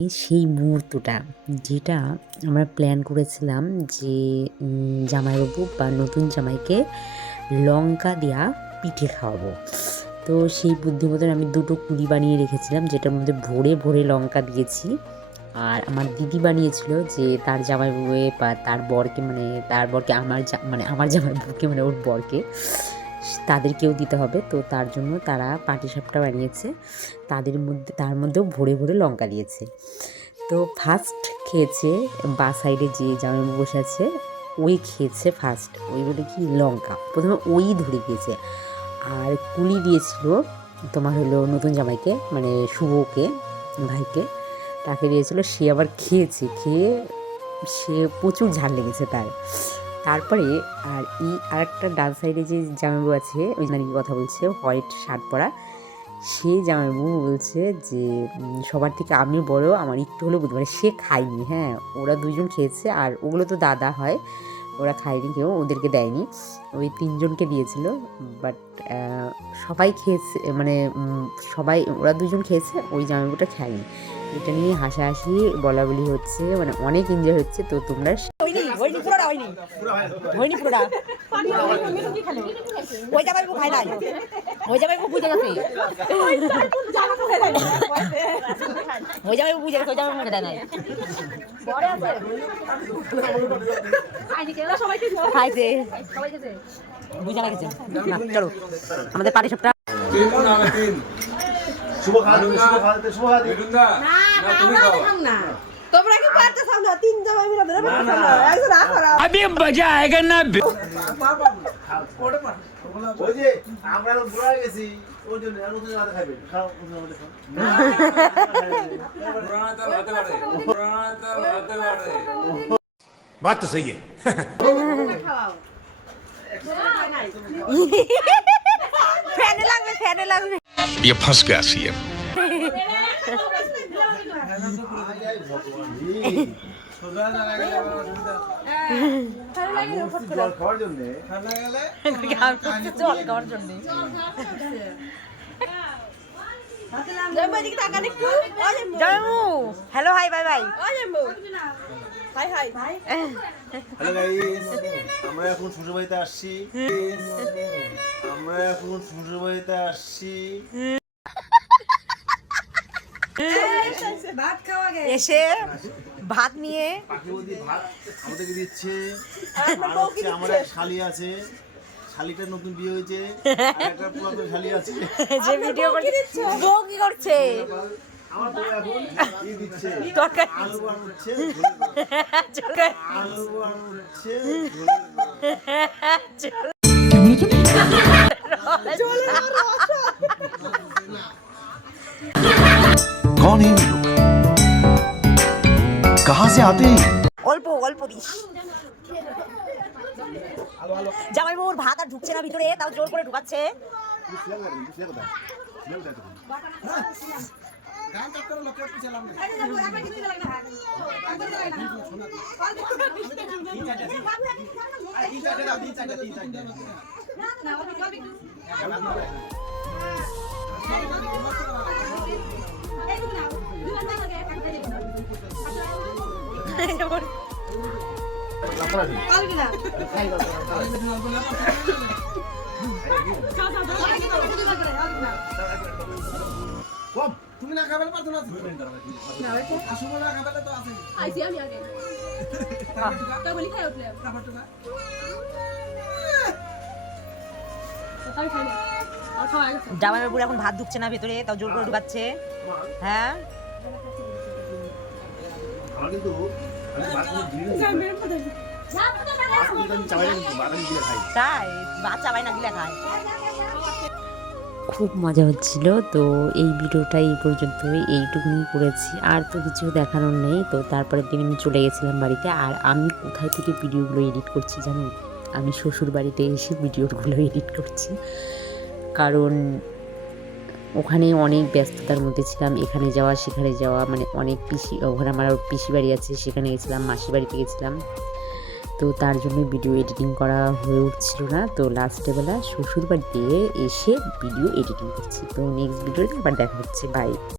সেই মুহূর্তটা যেটা আমরা প্ল্যান করেছিলাম যে জামাইবাবু বা নতুন জামাইকে লঙ্কা দেওয়া পিঠে খাওয়াবো। তো সেই বুদ্ধি মতন আমি দুটো কুলি বানিয়ে রেখেছিলাম, যেটার মধ্যে ভরে ভরে লঙ্কা দিয়েছি। আর আমার দিদি বানিয়েছিল যে তার জামাইবাবুয়ে বা তার বরকে, মানে তার বরকে আমার জামাইবাবুকে, মানে ওর বরকে তাদেরকেও দিতে হবে। তো তার জন্য তারা পাটিসাপটা বানিয়েছে, তার মধ্যেও ভরে ভরে লঙ্কা দিয়েছে। তো ফার্স্ট খেয়েছে বা সাইডে যে জামাইবাবু বসে আছে, ওই খেয়েছে ফার্স্ট, ওই বলে কি লঙ্কা প্রথমে ওই ধরে গিয়েছে। আর কুলি দিয়েছিল তোমার হলো নতুন জামাইকে, মানে শুভকে, ভাইকে, তাকে দিয়েছিল। সে আবার খেয়েছে, খেয়ে সে প্রচুর ঝাল লেগেছে তার। তারপরে আর একটা ডান সাইডে যে জামাইবাবু আছে, ওই নারীর কথা বলছে, হোয়াইট শার্ট পরা, সে জামাইবাবু বলছে যে সবার থেকে আমি বড়, আমার একটু হলেও বুঝতে পারে। সে খায়নি, হ্যাঁ, ওরা দুইজন খেয়েছে, আর ওগুলো তো দাদা হয়, ওরা খায়নি, কেউ ওদেরকে দেয়নি, ওই তিনজনকে দিয়েছিল। বাট সবাই খেয়েছে, মানে সবাই, ওরা দুজন খেয়েছে, ওই জামাইবাবুটা খায়নি। এটা নিয়ে হাসাহাসি বলা বলি হচ্ছে, মানে অনেক এনজয় হচ্ছে। তো তোমরা চলো আমাদের পাটিসাপটা তোমরা কি পারতে চাও না? তিন জামাই মিলে ধরে না একজন আছাড়া अभी मजा आएगा ना। ওই যে আমরা বুড়া হয়ে গেছি, ওই জন্য আর নতুন জামাতে খাবে, খাও নতুন জামাতে খাও। बात तो सही है। ফ্যানে লাগবে, ফ্যানে লাগবে। ये फंस गया सीएम। জল খাওয়ার জন্য hello, hi, bye bye. Hello guys, আমরা এখন শ্বশুরবাড়িতে আসছি। আমরা এখন শ্বশুরবাড়িতে আসছি। এসে ভাত নিয়ে পাখিবতী ভাত আমাদেরকে দিচ্ছে। আর হচ্ছে আমার এক শালি আছে, শালিটার নতুন বিয়ে হয়েছে, আর একটা পুরাতন শালি আছে যে ভিডিও করছে। বউ কি করছে? আমার বউ এখন কি দিচ্ছে, তরকারি আলু বানাচ্ছে, আলু বানাচ্ছে। कौन है ये लोग? कहाँ से आते हैं? অল্প অল্প দিস। জামাইবাবুর ভাত আর ঢুকছে না ভিতরে, তাও জোর করে ঢুকাচ্ছে। তুমি না খাবে পারতো না, আসলে না খাবে তো আছে। আইছি আমি আগে তা বলি খাই উঠলে খাবারটা তাই খাই না আর খাওয়া গেছে। জামাইবাবুর এখন ভাত ঢুকছে না ভিতরে, তাও জোর করে ঢুকাচ্ছে। হ্যাঁ, আমার কিন্তু আমি বাথরুমে দিই না, আমি চাবাই না, বাদাম দিয়ে খাই। তাই বাচ্চা ভাই না গিলা খায়। খুব মজা হচ্ছিল। তো এই ভিডিওটা এই পর্যন্তই, এইটুকুনি করেছি, আর তো কিছু দেখানোর নেই। তো তারপরের দিন আমি চলে গেছিলাম বাড়িতে। আর আমি কোথায় থেকে ভিডিওগুলো এডিট করছি জানো? আমি শ্বশুর বাড়িতে এসে ভিডিওগুলো এডিট করছি, কারণ ওখানে অনেক ব্যস্ততার মধ্যে ছিলাম, এখানে যাওয়া সেখানে যাওয়া, মানে অনেক ওখানে আমার পিসি বাড়ি আছে, সেখানে গেছিলাম, মাসি বাড়িতে গেছিলাম। তো তার জন্য ভিডিও এডিটিং করা হয়ে উঠছিল না। তো লাস্টে বেলা শ্বশুর বাড়িতে এসে ভিডিও এডিটিং করছি। তো নেক্সট ভিডিওতে আবার দেখা হচ্ছে, বাই।